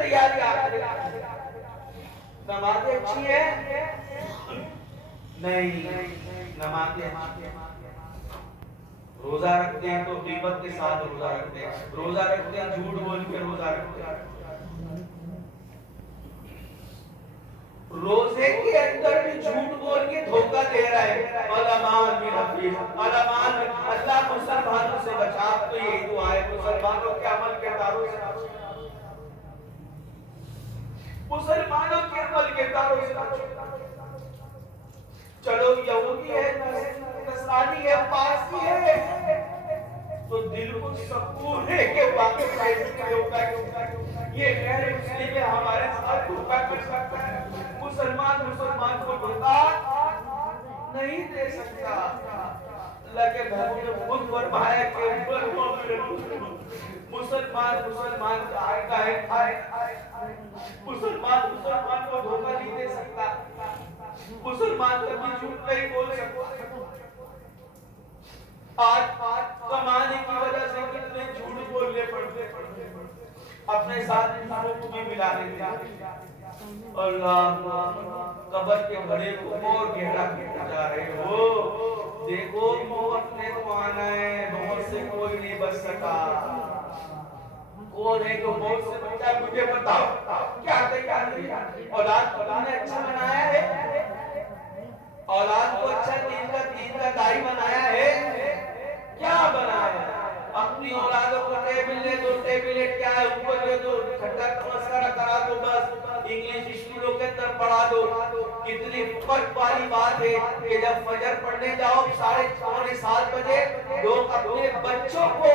تیاری آخری نمازیں اچھی ہیں نہیں نمازیں اچھی ہیں روزہ رکھتے ہیں تو غیبت کے ساتھ روزہ رکھتے ہیں روزہ رکھتے ہیں جھوٹ بول کے روزہ رکھتے ہیں روزے کے اندر بھی جھوٹ بول کے دھوکہ دے رہا ہے علمان بھی حفیظ علمان اللہ مسلمانوں سے بچا تو یہی دعا ہے مسلمانوں کے عمل کے تاروں سے مسلمانوں کے عمل کے تاروں سے چلو یہودی ہے نصرانی ہے پارسی ہے تو دل کو سکون ہے کہ واقعی یہ غیر مسلم ہمارے ساتھ دھوکہ کر سکتا ہے مسلمان کو دھوکہ نہیں دے سکتا اللہ کے محبوب نے خود فرمایا کہ مسلمان کا آئے مسلمان کو دھوکہ نہیں دے سکتا مسلمان کبھی جھوٹ نہیں بول سکتا آج کمانے کی وجہ سے کتنے جھوٹ بولنے پڑتے اپنے ساتھ انسانوں کو بھی ملا لیتے اللہ قبر کے بڑے کو اور گہرا کیتے جا رہے ہو دیکھو موت نے تو آنا ہے موت سے کوئی نہیں بچ سکا کون ہے جو موت سے بچا مجھے بتاؤ کیا تیاری ہے اولاد کو نے اچھا بنایا ہے اولاد کو اچھا دین کا دائی بنایا ہے کیا بنایا اپنی اولادوں کو ٹیبلیں دو ٹیبلٹ کیا ہے اوپر دے دو کھٹا مسکرا کرا دو بس انگلش اسکولوں کے اندر پڑھا دو کتنی فرق والی بات ہے کہ جب فجر پڑھنے جاؤ 6:30 بجے لوگ اپنے بچوں کو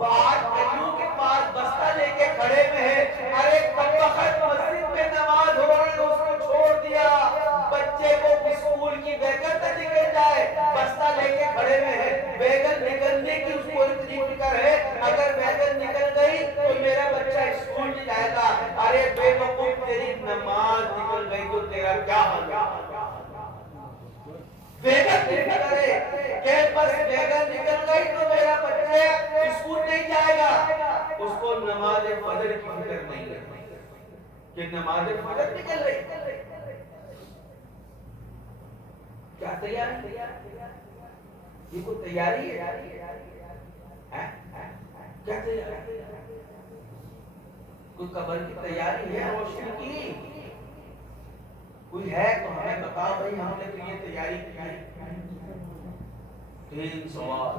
باہر گلیوں کے پاس بستہ لے کے کھڑے میں ہیں ارے بدبخت مسجد میں نماز ہو رہی ہے اس کو چھوڑ دیا بچے کو اسکول کی ویگن تک نکل جائے بستہ لے کے کھڑے میں ہے ویگن نکلنے کی اس کو اتنی فکر ہے اگر ویگن نکل گئی تو میرا بچہ اسکول نہیں جائے گا ارے بے وقوف تیری نماز نکل گئی تو تیرا کیا ہوگا ویگن نکل گئے کہ بس ویگن نکل گئی تو میرا بچہ اسکول نہیں جائے گا اس کو نماز فجر کی فکر نہیں ہے کہ نماز فجر نکل رہی کیا تیاری یہ کوئی تیاری ہے کیا تیاری کوئی قبر کی تیاری ہے روشن کی کوئی ہے تو ہمیں بتاؤ بھائی ہم نے تو یہ تیاری کی 3 سوال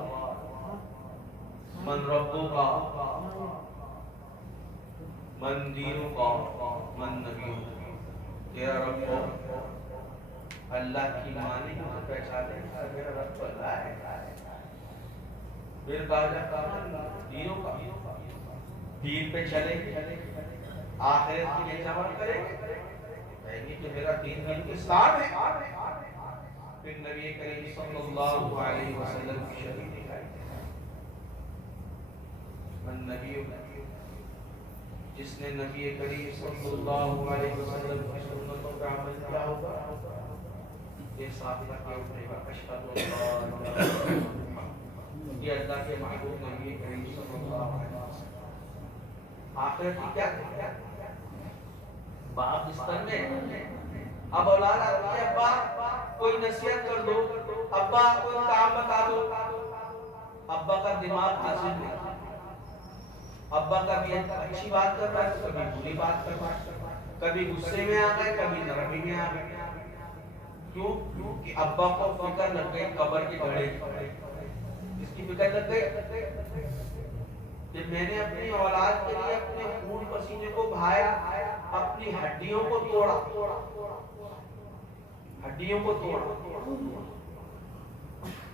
من ربوں کا من دینوں کا من نبیوں تیرا رب کو اللہ کی مانی کو پہچانے میرا رب اللہ ہے پھر کہا جاتا دینوں کا دین پہ چلیں گے آخرت کے لیے عمل کریں گے کہیں گے کہ میرا دین اسلام ہے پھر نبی کریم صلی اللہ علیہ وسلم کی شریعت دکھائی من نبی جس نے نبی کریم صلی اللہ علیہ وسلم کی سنتوں پر عمل کیا ہوگا یہ ثابت کیا اٹھے گا اشہد اللہ یہ اللہ کے محبوب نبی کریم صلی اللہ علیہ وسلم آخرت کی کیا باپ بستر میں اب اولاد آتی ہے ابا کوئی نصیحت کر دو ابا کوئی کام بتا دو ابا کا دماغ حاصل نہیں ابا کبھی اچھی بات کر رہا ہے کبھی بری بات کر رہا ہے کبھی غصے میں آ گئے کبھی نرمی میں آ گئے کیوں کہ ابا کو فکر لگ گئی قبر کے گھڑے اس کی فکر لگ گئی کہ میں نے اپنی اولاد کے لیے اپنے خون پسینے کو بہایا اپنی ہڈیوں کو توڑا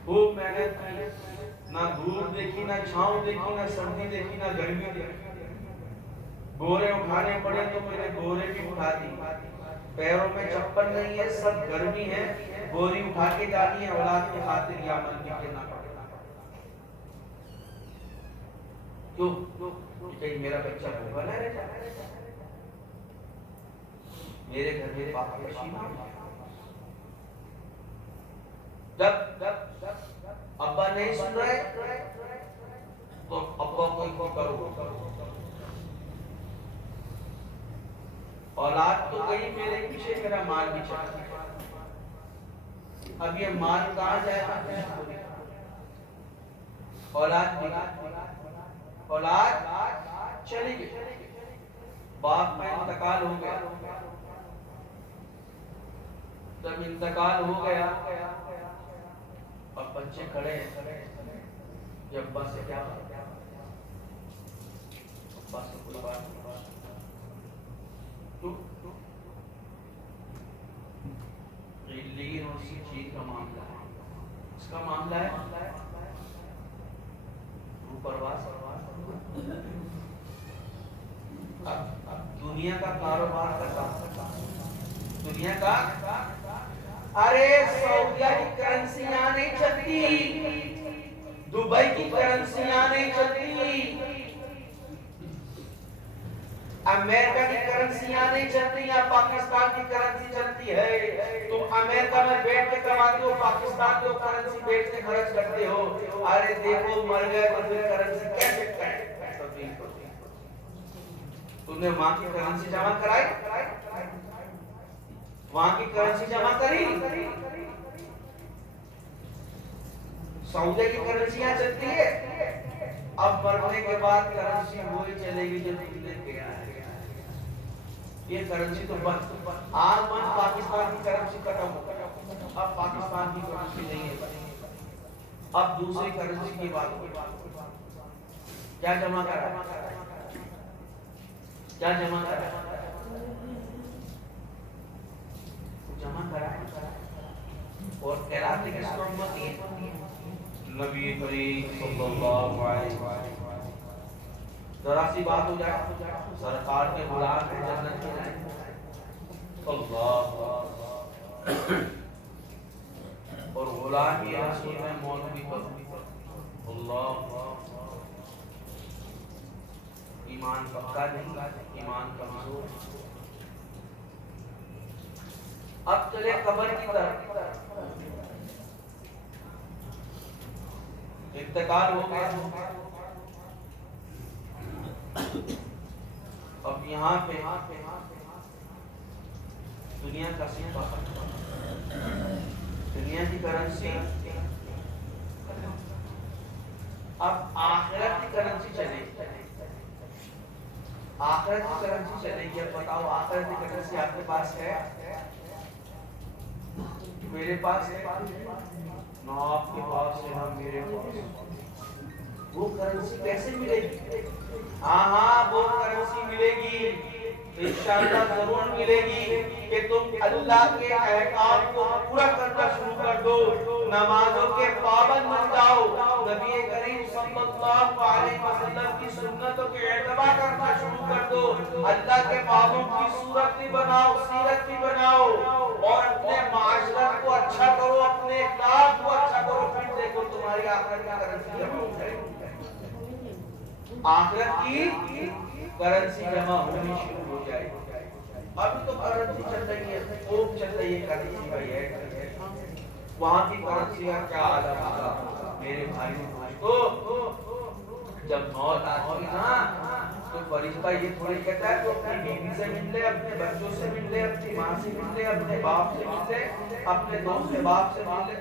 خوب محنت کی نہ دھوپ دیکھی نہ چھاؤں دیکھی نہ سردی دیکھی نہ گرمی دیکھی بورے اٹھانے پڑے تو میں نے بورے بھی اٹھا دی پیروں میں چپل نہیں ہے سب گرمی ہے بوری اٹھا کے جانی ہے اولاد کی خاطر یہ عمل بھی کرنا پڑے کیوں کہ میرا بچہ بھوکا نہ رہ جائے میرے گھر میں پاپا پشیمان جب ابا نہیں سن رہے تو ابا کو کرو اولاد تو گئی میرے پیچھے، میرا مال بھی چلا گیا، اب یہ مال کہاں جائے گا؟ اولاد بھی اولاد چلی گئی، باپ کا انتقال ہو گیا، جب انتقال ہو گیا اب بچے کھڑے ہیں، یہ ابا سے کیا ابا سے کوئی بات لیکن اسی چیز کا معاملہ ہے، اس کا معاملہ ہے پرواز۔ اب دنیا کا کاروبار کا دنیا کا، ارے سعودیہ کی کرنسیاں نہیں چلتی، دبئی کی کرنسیاں نہیں چلتی، امریکہ کی کرنسیاں نہیں چلتی، یا پاکستان کی کرنسی چلتی ہے، تم امریکہ میں بیٹھ کے کماتے ہو، پاکستان کی کرنسی بیٹھ کے خرچ کرتے ہو، ارے دیکھو مر گئے تو پھر کرنسی کیسے تبدیل کرتے؟ تم نے وہاں کی کرنسی جمع کرائی، وہاں کی کرنسی جمع کری، سعودیہ کی کرنسیاں چلتی ہے، اب مرنے کے بعد کرنسی وہی چلے گی جو تم نے کیا ہے، یہ کرنسی تو بند، آج من پاکستان کی کرنسی ختم ہو گیا، اب پاکستان کی کرنسی نہیں ہے، اب دوسری کرنسی کی بات ہو، کیا جمع کرا، کیا جمع کرا، جمع کرا، اور کہلاتے کس کو امتی ہے؟ نبی کریم صلی اللہ علیہ وسلم۔ ذرا سی بات ہو جائے، سرکار کے غلام ہیں، جنت میں جائیں، اللہ، اور غلام کی رسول میں موت بھی کروں، اللہ، ایمان پکا نہیں، ایمان کمزور۔ اب چلے قبر کی طرف، انتقال ہو گیا، اب یہاں پہ دنیا کا سفر، دنیا کی کرنسی، اب آخرت کی کرنسی چلے گی، آخرت کی کرنسی چلے گی۔ اب بتاؤ آخرت کی کرنسی آپ کے پاس ہے؟ میرے پاس ہے نہ، آپ کے پاس ہے نہ میرے پاس، وہ کرنسی کیسے ملے گی؟ ہاں وہ کرنسی ملے گی، انشاءاللہ ضرور ملے گی کہ تم اللہ کے احکام کو پورا کرنا شروع کر دو، نمازوں کے پابند بن جاؤ، نبی کریم صلی اللہ علیہ وسلم کی سنتوں کے اتباع کرنا شروع کر دو، اللہ کے بابوں کی صورت بھی بناؤ، سیرت بھی بناؤ، اور اپنے معاشرت کو اچھا کرو، اپنے اخلاق کو اچھا کرو، پھر دیکھو تمہاری آخرت کی کرنسی جمع ہو جائے گی، آخرت کی کرنسی جمع ہونی شروع ہو جائے گی۔ ابھی تو کرنسی چل رہی ہے، خوب چل رہی ہے کرنسی کا، یہ وہاں کی کرنسی کا کیا عالم ہوگا میرے بھائیوں دوستو؟ جب موت آتی ہے نا تو فرشتہ یہ تھوڑی کہتا ہے تو اپنی بیوی سے مل لے، اپنے بچوں سے مل لے، اپنی ماں سے مل لے، اپنے باپ سے مل لے، اپنے دوست سے باپ سے مل لے،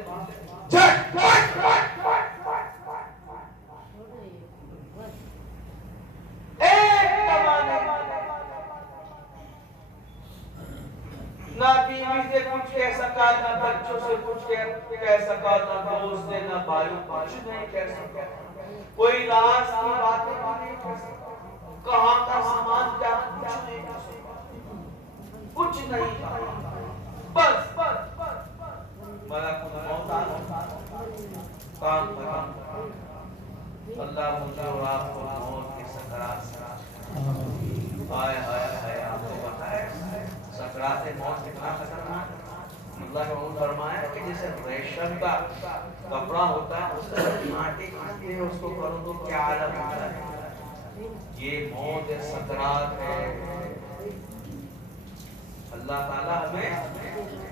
نہ بیوی سے کچھ کہہ سکا، نہ بچوں سے کچھ کہہ سکا، نہ دوست سے، نہ بھائی، کچھ نہیں کہہ سکا، کوئی راز کی باتیں نہیں کہہ سکا، کہاں کا سامان کیا کچھ نہیں کہہ سکا، کچھ نہیں کہا، بس ملک الموت آ کام ختم، اللہ مجھے اور آپ کو موت کے سکرات سے آئے ہائے آپ کو بتائے سکرات موت کتنا خطرناک۔ اللہ کا حکم فرمایا کہ جیسے ریشم کا کپڑا ہوتا ہے اس سے ماٹی کھانتے ہیں، اس کو کرو تو کیا عالم ہوتا ہے، یہ موت سکرات ہے۔ اللہ تعالیٰ ہمیں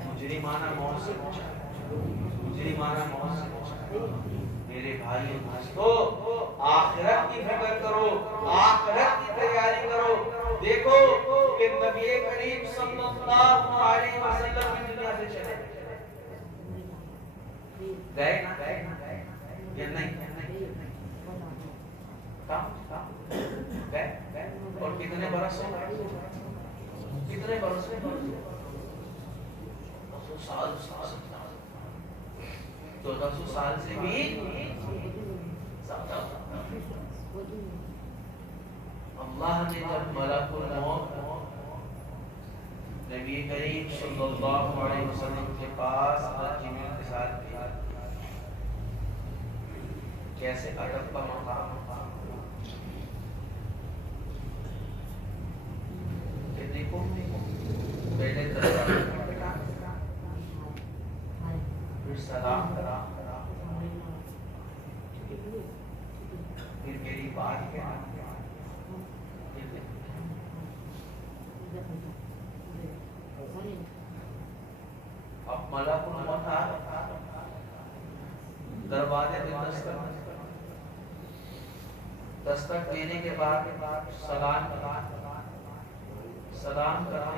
مجرمانہ موت سے بچائے، مجرمانہ موت سے بچائے۔ میرے بھائی دوستو آخرت کی فکر کرو، آخرت کی تیاری کرو، دیکھو کہ کہ نبی کریم صلی اللہ علیہ وسلم کی دنیا سے چلے گئے نا یا نہیں گئے اور کتنے برس ہو کتنے برس سال 1400 سال سے بھی زیادہ اللہ نے جب ملک الموت نبی کریم صلی اللہ علیہ وسلم کے پاس جبریل کے ساتھ بھیجا کیسے ادب کا مقام کہ دیکھو پہلے پھر سلام کرا پھر میری بات کیا اب ملک الموت دروازے پہ دستک دینے کے بعد سلام کرنے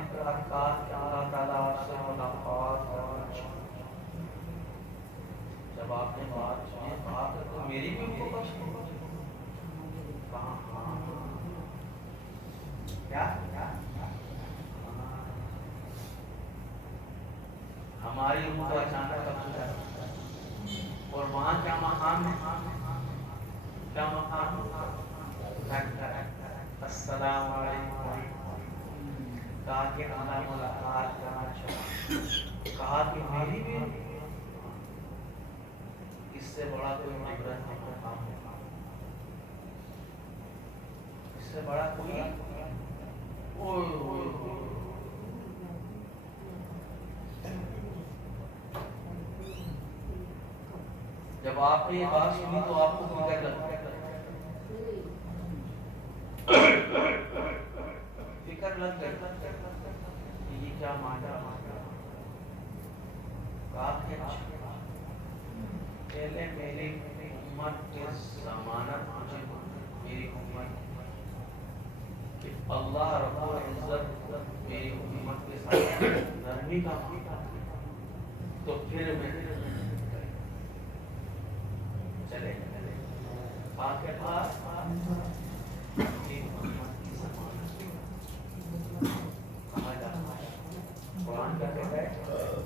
کے بعد کہا کہ اللہ تعالیٰ آپ سے ملاقات کرنا چاہتا ہے جب آپ نے بات سنی کہا کہ تو میری بھی ان کو کچھ کہاں کیا ہماری ان کو اچانک اور وہاں کیا مقام ہے کیا مقام السلام علیکم کہا کہ اللہ ملاقات کرنا چاہتا کہا کہ میری بھی اس سے بڑا کوئی نبرت مقام ہے اس سے بڑا کوئی جب آپ نے یہ بات سنی تو آپ کو فکر لگ گئی یہ کیا مانا پہلے میری امت کے ضمانت مجھے میری امت کہ اللہ رب العزت میری امت کے ساتھ نرمی کا تو پھر میں چلے آخر بات کہا جاتا ہے قرآن کا کہتا ہے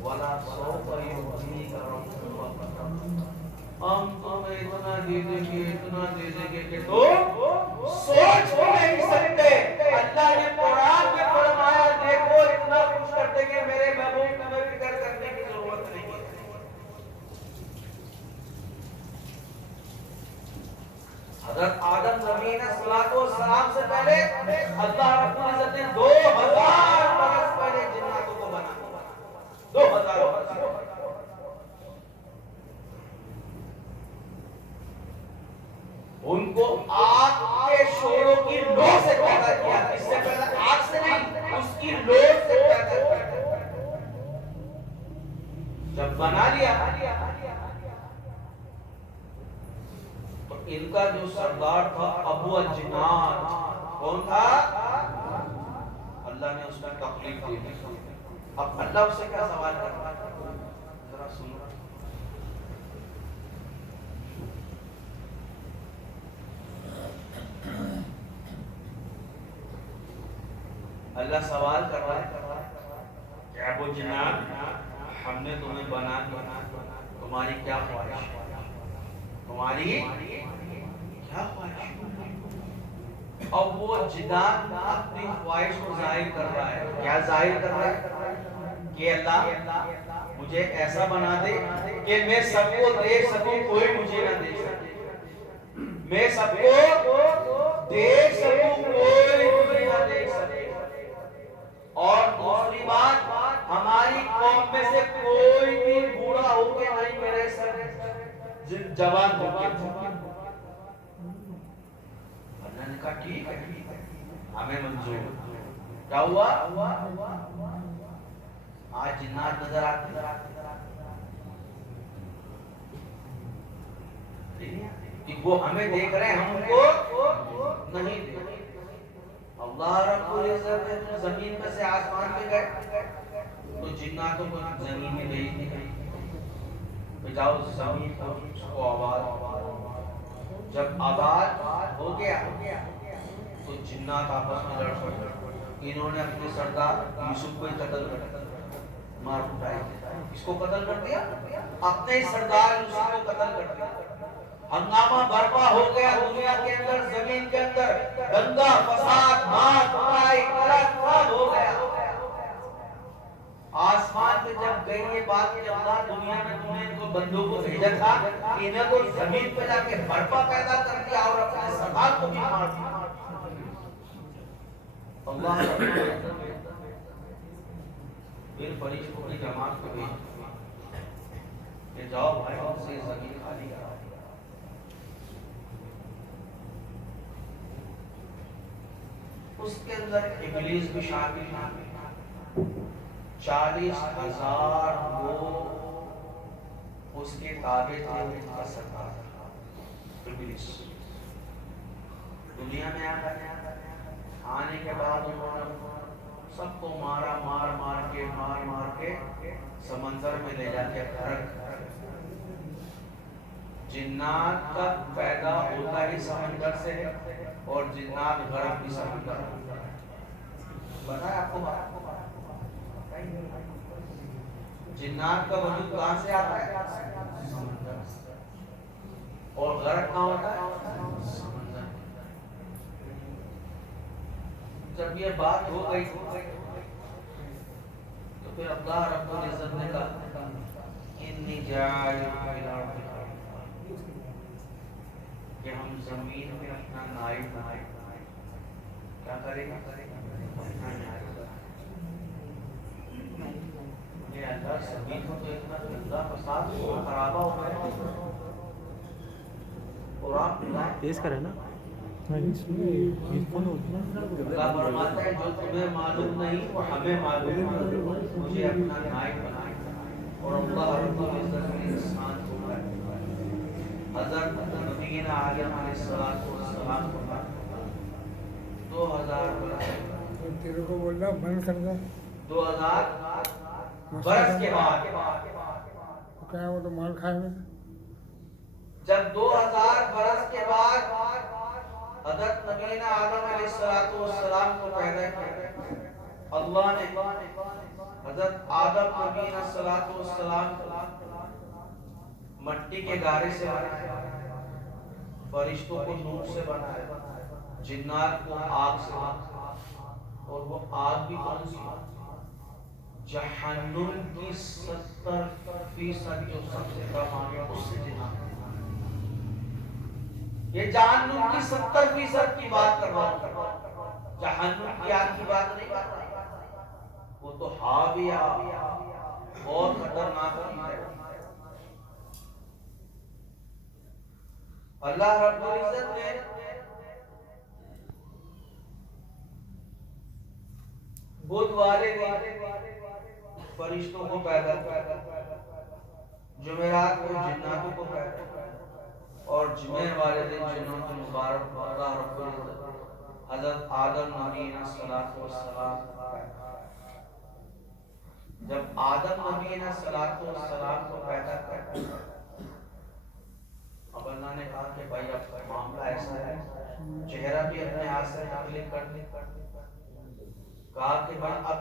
وَلَا سَوْفَ يُعْطِيكَ رَبُّكَ ہم تمہیں اتنا دے دیں گے کہ تم سوچ بھی نہیں سکتے اللہ نے قرآن میں فرمایا دیکھو اتنا کچھ کر دیں گے میرے محبوب تمہیں فکر کرنے کی ضرورت نہیں ہے حضرت آدم زمین صلاۃ و سلام سے پہلے اللہ رب العزت نے 2000 برس پہلے جناتوں کو بنا 2000 برس ان کو آگ کے شعلوں کی لو سے پیدا کیا اس سے پہلے آگ سے نہیں اس کی لو سے پیدا کیا جب بنا لیا تو ان کا جو سردار تھا ابو الجنان کون تھا اللہ نے اس میں تکلیف دی اب اللہ اس سے کیا سوال کر رہا ہے ذرا سنو اللہ سوال کر رہا ہے کہ ابو جنان ہم نے تمہیں بنا تمہاری کیا خواہش تمہاری کیا خواہش اب وہ جنان اپنی خواہش کو ظاہر کر رہا ہے کیا ظاہر کر رہا ہے کہ اللہ مجھے ایسا بنا دے کہ میں سب کو دیکھ سکوں کوئی مجھے نہ دیکھ سکے میں سب کو دیکھ سکوں کوئی مجھے نہ دیکھ سکے اور دوسری بات ہماری قوم میں سے کوئی بھی بوڑھا ہو کے نہیں میرے سر جوان ہو کے اللہ نے کہا ٹھیک ہے ہمیں منظور کیا ہوا آج جنات نظر آتے کہ وہ ہمیں دیکھ رہے ہیں ہم ان کو نہیں دیکھ اللہ رب العزت نے زمین میں سے آسمان پہ گئے تو جناتوں کو زمین میں بھیج دیا کہ جاؤ زمین کو آباد، جب آباد ہو گیا تو جنات آپس میں لڑ پڑے، انہوں نے اپنے سردار یوسف کو قتل کر دیا، مار اٹھائی، اس کو قتل کر دیا، اپنے سردار یوسف کو قتل کر دیا، ہنگامہ برپا ہو گیا دنیا کے اندر، زمین کے اندر دنگا فساد مار پٹائی سب ہو گیا۔ آسمان پہ جب گئی یہ بات کہ اللہ دنیا میں تم نے ان کو بندوں کو بھیجا تھا، انہیں تو زمین پہ جا کے برپا پیدا کر دیا اور اپنے سردار کو بھی مار دیا۔ اللہ پھر فرشتوں کی جماعت کو بھیج کہ جاؤ بھائی ان سے زمین خالی کرا۔ اس کے اندر ابلیس بھی شامل ہے، 40,000 لوگ اس کے تابع تھے، ان کا سردار تھا ابلیس۔ دنیا میں آنے کے بعد انہوں نے سب کو مارا، مار کے سمندر میں لے جا کے غرق۔ جنات کا پیدا ہوتا ہی سمندر سے ہے اور جنات غرق بھی سمندر میں۔ پتہ ہے آپ کو بات؟ جنات کا وجود کہاں سے آتا ہے؟ سمندر سے۔ اور غرق کہاں ہوتا ہے؟ سمندر۔ جب یہ بات ہو گئی تو پھر اللہ رب العزت نے کہا انی جاعل فی الارض خلیفہ، کہ ہم زمین میں اپنا نائب کیا کریں گے؟ اپنا نائب۔ یہ اللہ زمین کو تو اتنا گندا فساد خرابہ ہو گیا، اور آپ تیز کرے نا، اللہ فرماتا ہے جو تمہیں معلوم نہیں وہ ہمیں معلوم ہے، مجھے اپنا نائب بنائے۔ اور اللہ رب العزت نے انسان کو حضرت نبینا آدم علیہ السلام کو 2000 برس، تیرے کو بول رہا بند کر دو، 2000 برس کے بعد کیا وہ تو مال کھائے گا۔ جب 2000 برس کے بعد حضرت نبینا آدم علیہ السلام کو پیدا کیا، اللہ نے حضرت آدم نبینا السلام مٹی کے گارے سے بنایا، فرشتوں کو نور سے بنایا، جنات کو آگ سے بنایا، اور وہ آگ بھی کون سی؟ جہنم کی 70% جو سب سے کم آگ ہے اس سے جنات۔ یہ جہنم کی 70% کی بات کر رہا ہوں، جہنم کی آگ کی بات نہیں کر رہا، وہ تو حاویہ بہت خطرناک چیز ہے۔ اللہ رب العزت نے بدھ والے دن فرشتوں کو پیدا کیا، جمعرات کو جناتوں کو پیدا کیا، اور جمعہ والے دن جنوں کو مبارک اللہ رب العزت حضرت آدم نبی السلام کو پیدا کیا۔ جب آدم نبی السلام کو پیدا کیا، اب اللہ نے کہا کہ بھائی اب معاملہ ایسا ہے، چہرہ بھی اپنے ہاتھ سے تخلیق کر دے، کہا کہ بھائی اب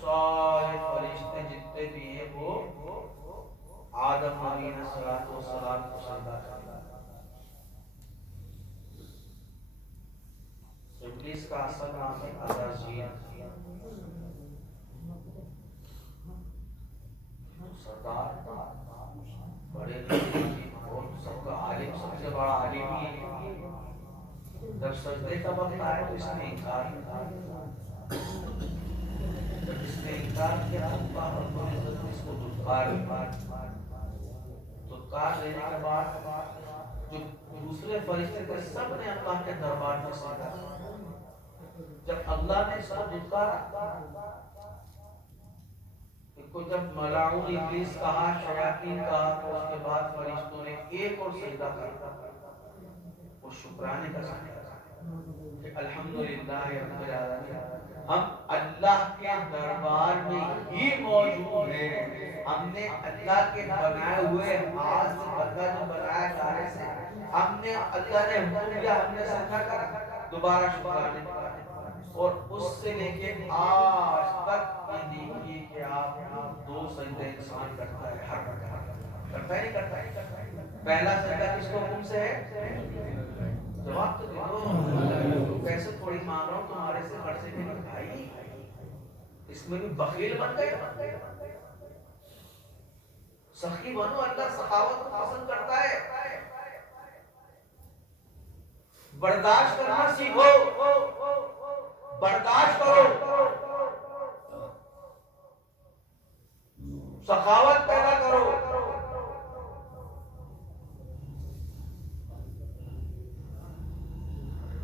سارے فرشتے جتنے بھی ہیں وہ آدم نبی السلام کو سجدہ کریں۔ ابلیس کا اصل نام ہے عزازیل، سردار بڑے اور سب کا عالم، سب سے بڑا عالم ہی ہے۔ جب سجدے کا وقت آیا تو اس نے انکار کیا، جب اس نے انکار کیا تو اللہ رب العزت نے اس کو دھتکار دینے کے بعد جو دوسرے فرشتے تھے سب نے اللہ کے دربار میں سجدہ کیا۔ جب اللہ نے اس کو دھتکارا کو جب ملعون ابلیس کہا، شیاطین کہا، تو اس کے بعد فرشتوں نے ایک اور سجدہ کیا، وہ شکرانے کا سجدہ۔ کہ الحمدللہ رب العالمین ہم اللہ کے دربار میں ہی موجود ہیں. ہم نے اللہ کے بنائے ہوئے ہاتھ سے اللہ جو بنایا گارے سے ہم نے اللہ نے حکم دیا ہم نے سجدہ کرا دوبارہ شکرانے اور اس سے لے کے آج تک یہ دیکھیے کہ آپ دو سجدے انسان کرتا ہے ہر رکعت کرتا ہے نہیں کرتا ہے. پہلا سجدہ کس کو حکم سے ہے؟ جواب تو دو. پیسے تھوڑی مانگ رہا ہوں تمہارے سے خرچے کے لیے بھائی اس میں بھی بخیل بن گئے. سخی بنو اللہ سخاوت کو پسند کرتا ہے. برداشت کرنا سیکھو برداشت کرو سخاوت پیدا کرو.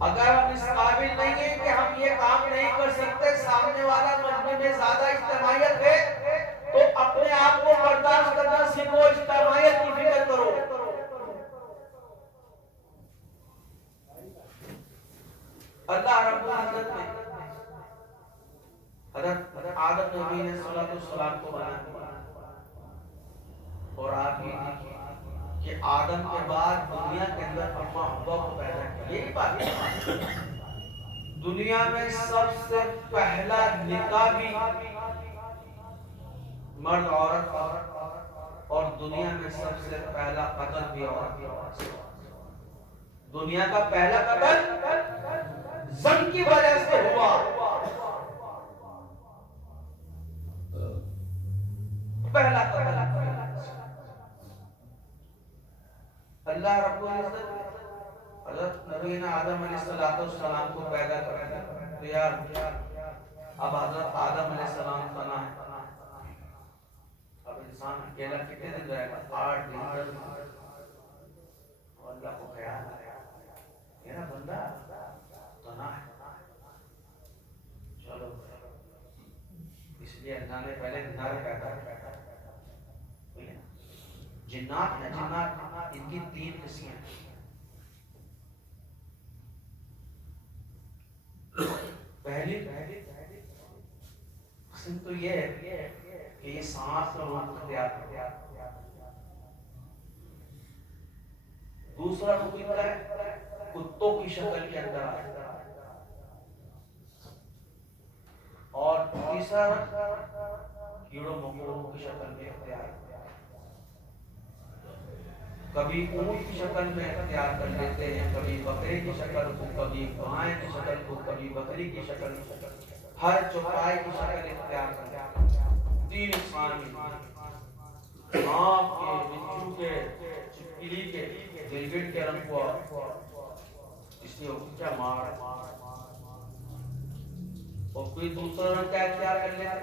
اگر ہم اس قابل نہیں ہیں کہ ہم یہ کام نہیں کر سکتے سامنے والا مجمع میں زیادہ اجتماعیت ہے تو اپنے آپ کو برداشت کرنا سیکھو اجتماعیت کی فکر کرو. اللہ رب العزت نے حضرت آدم نبی نے صلاۃ والسلام کو بنایا اور آپ یہ دیکھیے کہ آدم کے بعد دنیا کے اندر اما حوا کو پیدا کیا. یہی بات ہے دنیا میں سب سے پہلا نکاح بھی مرد عورت اور دنیا میں سب سے پہلا قتل بھی عورت. دنیا کا پہلا قتل زن کی وجہ سے ہوا. پہلا قتل اللہ رب العزت حضرت نبی آدم علیہ السلام کو پیدا کرا تو یار اب حضرت آدم علیہ السلام فنا ہے. اب انسان اکیلا کتنے دن رہے گا؟ 8 دن. اللہ کو خیال آیا میرا بندہ فنا ہے چلو اس لیے اللہ نے پہلے نر پیدا کیا. جنات ہیں جنات ان کی 3 قسمیں ہیں. پہلی قسم تو یہ ہے کہ یہ سانس اور روح اختیار کرتے ہیں. دوسرا ممکن ہے کتوں کی شکل کے اندر آتا اور تیسرا کیڑوں مکوڑوں کی شکل میں اختیار کرتا ہے. کبھی اونٹ کی شکل میں اختیار کر لیتے ہیں کبھی بکرے کی شکل کو کبھی گائے کی شکل کو کبھی بکری کی شکل ہر چوپائے کی شکل اختیار کرتے ہیں. 3 انسان سانپ کے بچھو کے چپکلی کے گلگٹ کے رنگ کو اس نے کیا مار اور کوئی دوسرا رنگ کا اختیار کر لیا.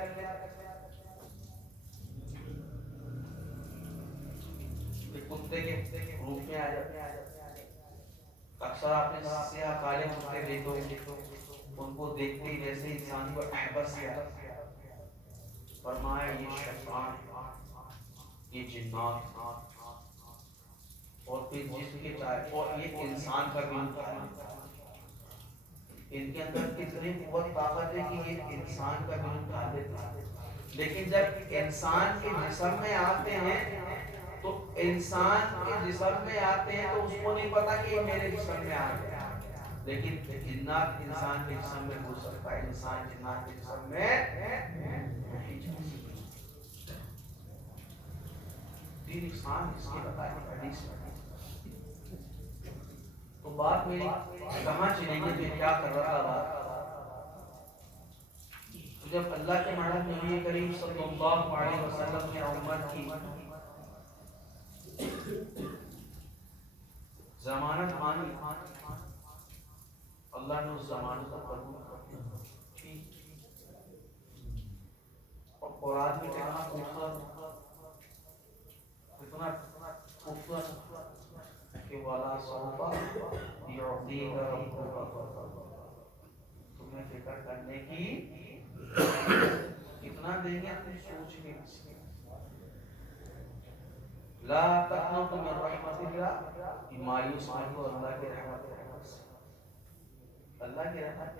کتے کے روپ میں آ جاتے ہیں. اکثر آپ نے سیاہ کالے کتے دیکھو ان کو دیکھتے ہی جیسے انسان کو احبت سے فرمایا یہ شیطان یہ جنات اور پھر جس کے چاہے اور یہ انسان کا بھی ان کے اندر کتنی قوت طاقت ہے کہ یہ انسان کا بھی ڈال دیتے ہیں. لیکن جب انسان کے جسم میں آتے ہیں تو انسان کے جسم میں آتے ہیں تو اس کو نہیں پتا کہ یہ میرے جسم میں آ گیا. لیکن جنات انسان کے جسم میں ہو سکتا ہے انسان جنات کے جسم میں نہیں جا سکتا. 3 انسان اس کی بتائی حدیث میں. تو بات میری کہاں چلے گی میں کیا کر رہا تھا جب اللہ کے محرم نبی کریم صلی اللہ علیہ وسلم نے امت کی ضمانت مانی اللہ نے اس ضمانت کو قبول کی اور قرآن میں کتنا خوبصورت کہ والا سوفا یعطیک ربک تمہیں فکر کرنے کی کتنا دیں گے تم سوچ کے لا تقنطوا من رحمت اللہ مایوس مت ہو اللہ کی رحمت سے. اللہ کی رحمت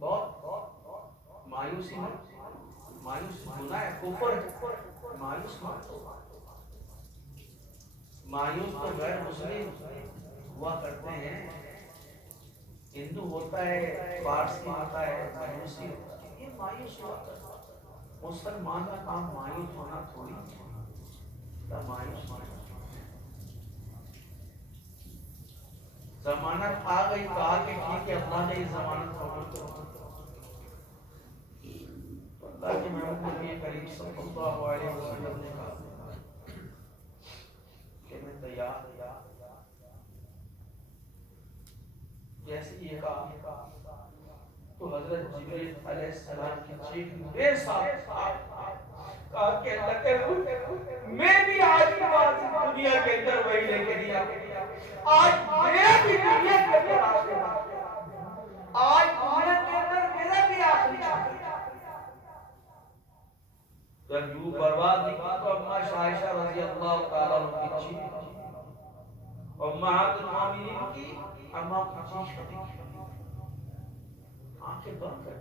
بہت مایوسی گناہ ہے، کفر مایوس تو غیر مسلم ہوا کرتے ہیں، ہندو ہوتا ہے، پارسی ہوتا ہے، مجوسی ہوتا ہے، یہ مایوس ہوا کرتا ہے۔ مسلمان کا کام مایوس ہونا تھوڑی مایوس ضمانت آ گئی، کہا کہ ٹھیک ہے اللہ نے یہ ضمانت قبول کر اللہ کے محبوب نبی کریم صلی اللہ علیہ وسلم نے کہا کہ میں تیار جیسے یہ کہا تو حضرت جبریل علیہ السلام کی چیخ بے ساتھ کہا کہ اللہ کے رسول میں بھی آج کے بعد دنیا کے اندر وہی لے کے دیا آج میرا بھی دنیا کے اندر آج دنیا کے اندر میرا بھی آخری جب یوں برباد نکلا تو اماں عائشہ رضی اللہ تعالیٰ عنہ کی چیخ امہات المومنین کی اماں کی چیخ آنکھیں بند کر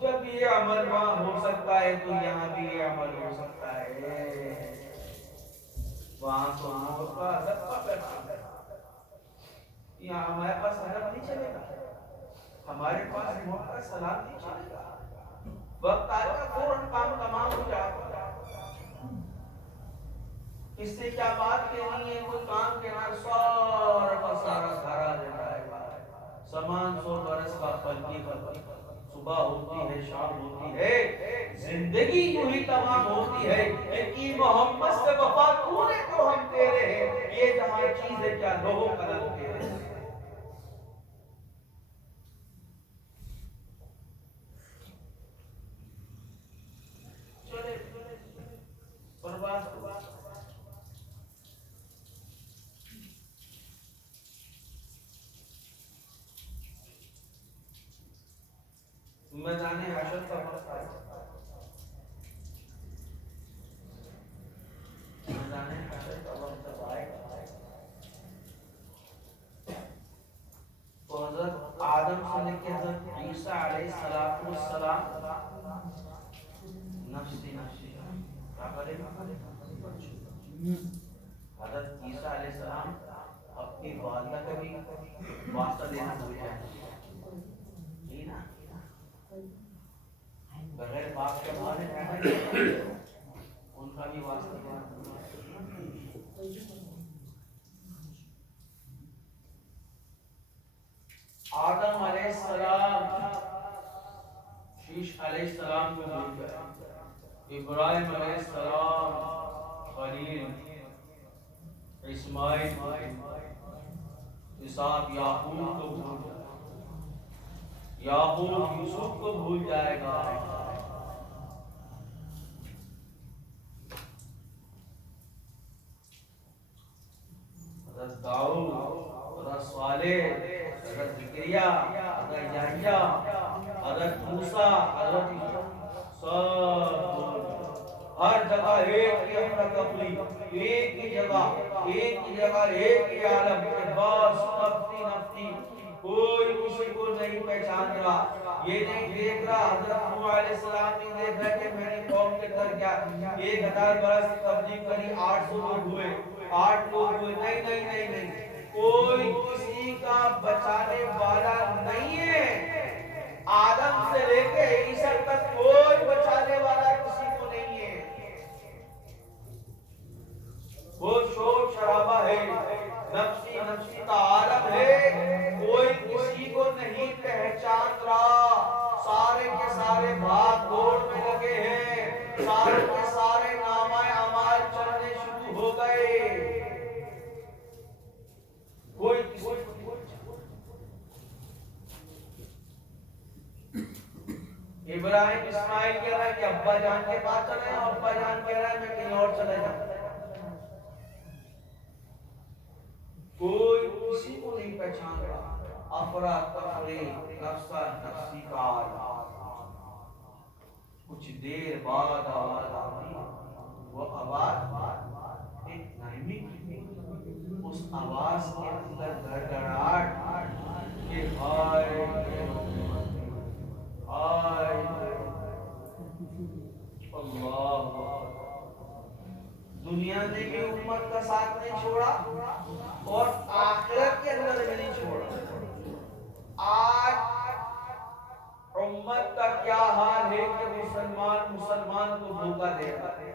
جب یہ عمل وہاں ہو سکتا ہے تو یہاں بھی یہ عمل ہو سکتا ہے، وہاں تو ہوگا یہاں ہمارے پاس ادب نہیں چلے گا، ہمارے پاس موت کا سلام نہیں چلے گا، وقت آئے گا فوراً کام تمام ہو جائے گا، اس سے کیا بات کہنی ہے، کوئی کام کہنا سارا کا سارا دھرا دے جائے گا، سامان 100 برس کا پلکی پلکی، صبح ہوتی ہے شام ہوتی ہے، زندگی یوں ہی تمام ہوتی ہے، لیکن محمد سے وفا کونے کو ہم تیرے ہیں، یہ جہاں چیز ہے کیا لوگوں قلم تیرے ہیں۔ میدان حشر کا وقت آئے، میدان حشر کا وقت جب آئے تو حضرت آدم سے لے کے حضرت عیسیٰ علیہ السلام نفسی کیا کرے گا، حضرت عیسیٰ علیہ السلام اپنی والدہ کا بھی واسطہ دینا بھول جائے نا، بغیر باپ کے ماں نے کہا ان کا بھی واسطہ دینا۔ آدم علیہ السلام شیش علیہ السلام کو بھول گئے، ابراہیم علیہ السلام خلیل اسماعیل اسحاق یعقوب کو بھول جائے، یعقوب یوسف کو بھول جائے گا، حضرت داؤد، حضرت صالح، حضرت زکریا، حضرت یحییٰ، حضرت موسیٰ، حضرت سب ہر جگہ ایک ہی افراتفری، ایک ہی جگہ ایک ہی عالم کے بس نفسی نفسی، کوئی کسی کو نہیں پہچان رہا، یہ نہیں دیکھ رہا حضرت نوح علیہ السلام نہیں دیکھ رہا کہ میری قوم کے در کیا 1000 برس تبلیغ کری 800 لوگ ہوئے 8 لوگ ہوئے، نہیں کوئی کسی کا بچانے والا نہیں ہے، آدم سے لے کے عیسیٰ تک کوئی بچانے والا کسی کو نہیں ہے، وہ شور شرابہ ہے، نفسی کا عالم ہے، کوئی کسی کو نہیں پہچان رہا، سارے کے سارے بھاگ دوڑ میں لگے ہیں، سارے کے سارے نامہ اعمال چلنے شروع ہو گئے، کوئی کسی کو ابراہیم اسماعیل کہہ رہا ہے کہ ابا جان کے پاس چلے جاؤں، ابا جان کہہ رہا ہے میں کہیں اور چلے جاؤں، کوئی کسی کو نہیں پہچان رہا. افراتفری نفسا نفسی کا عالم. کچھ دیر بعد آواز آتی. وہ آواز ایک نرمی کی تھی. اس آواز کے اندر گڑگڑاہٹ کہ ہائے ہائے اللہ. دنیا نے بھی امت کا ساتھ نہیں چھوڑا اور آخرت کے اندر بھی نہیں چھوڑا. آج امت کا کیا حال ہے کہ مسلمان کو دھوکہ دے رہا ہے,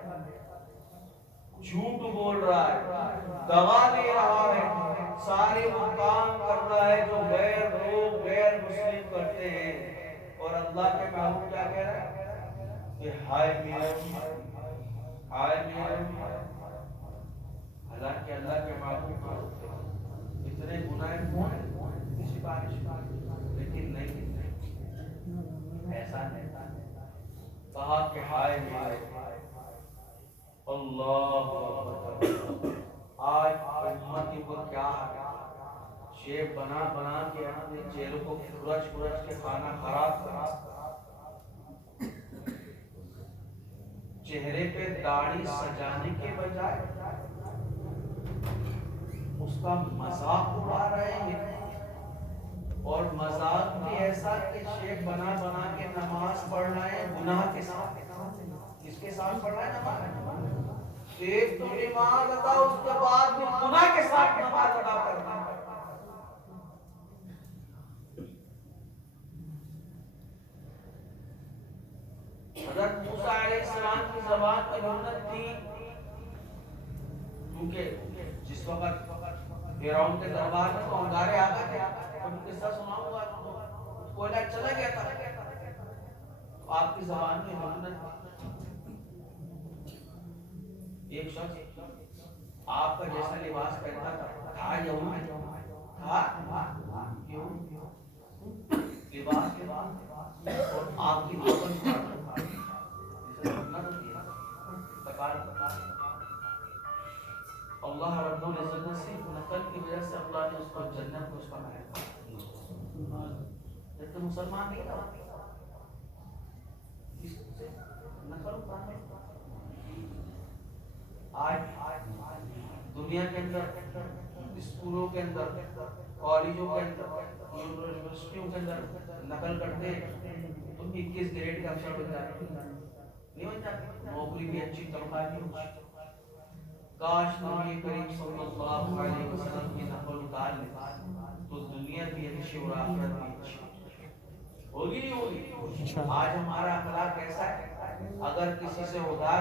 جھوٹ بول رہا ہے, دغا دے رہا ہے, سارے وہ کام کرتا ہے جو غیر لوگ غیر مسلم کرتے ہیں. اور اللہ کے محبوب کیا کہہ رہا ہے کہ ہائے میرے ہائے میرے. حالانکہ اللہ کے محبوب اتنے گناہ کسی بارش لیکن نہیں ایسا نہیں کہا کہ ہائے میرے اللہ. آج امتی کو کیا شیپ بنا بنا کے اپنے چہروں کو کھرچ کے کھانا خراب کرا, چہرے پہ داڑھی سجانے کے بجائے اس کا مذاق اڑا رہے ہیں. اور مذاق بھی ایسا کہ شیپ بنا بنا کے نماز پڑھ رہے ہیں گناہ کے ساتھ. کس کے ساتھ پڑھ رہا ہے نماز؟ ایک تو نماز ادا, اس کے بعد بھی گناہ کے ساتھ نماز ادا کرنا. حضرت موسیٰ علیہ السلام کی زبان میں لعنت تھی کیونکہ جس وقت فرعون کے دربار میں تو انگارے آ گئے تھے. اور قصہ سناؤں گا آپ کو, کوئلہ چلا گیا تھا, آپ کی زبان میں لعنت. ایک شخص آپ کا جیسا لباس پہنتا تھا یہودی تھا کیوں لباس اور آپ کی اللہ رب العزت نے صرف نقل کی وجہ سے اللہ نے اس کو جنت میں اس کا بنایا. جب تو مسلمان نہیں تھا نقل اتارنے. آج دنیا کے اندر اسکولوں کے اندر کالجوں کے اندر یونیورسٹیوں کے اندر نقل کرتے تو 21 گریڈ کا افسر بن جاتے نہیں بن جاتے, نوکری بھی اچھی تنخواہ بھی ہوتی. کاش نبی کریم صلی اللہ علیہ وسلم کی نقل اتار لے تو دنیا بھی اچھی اور آخرت بھی اچھی ہوگی نہیں ہوگی. آج ہمارا اخلاق کیسا ہے؟ اگر کسی سے ادھار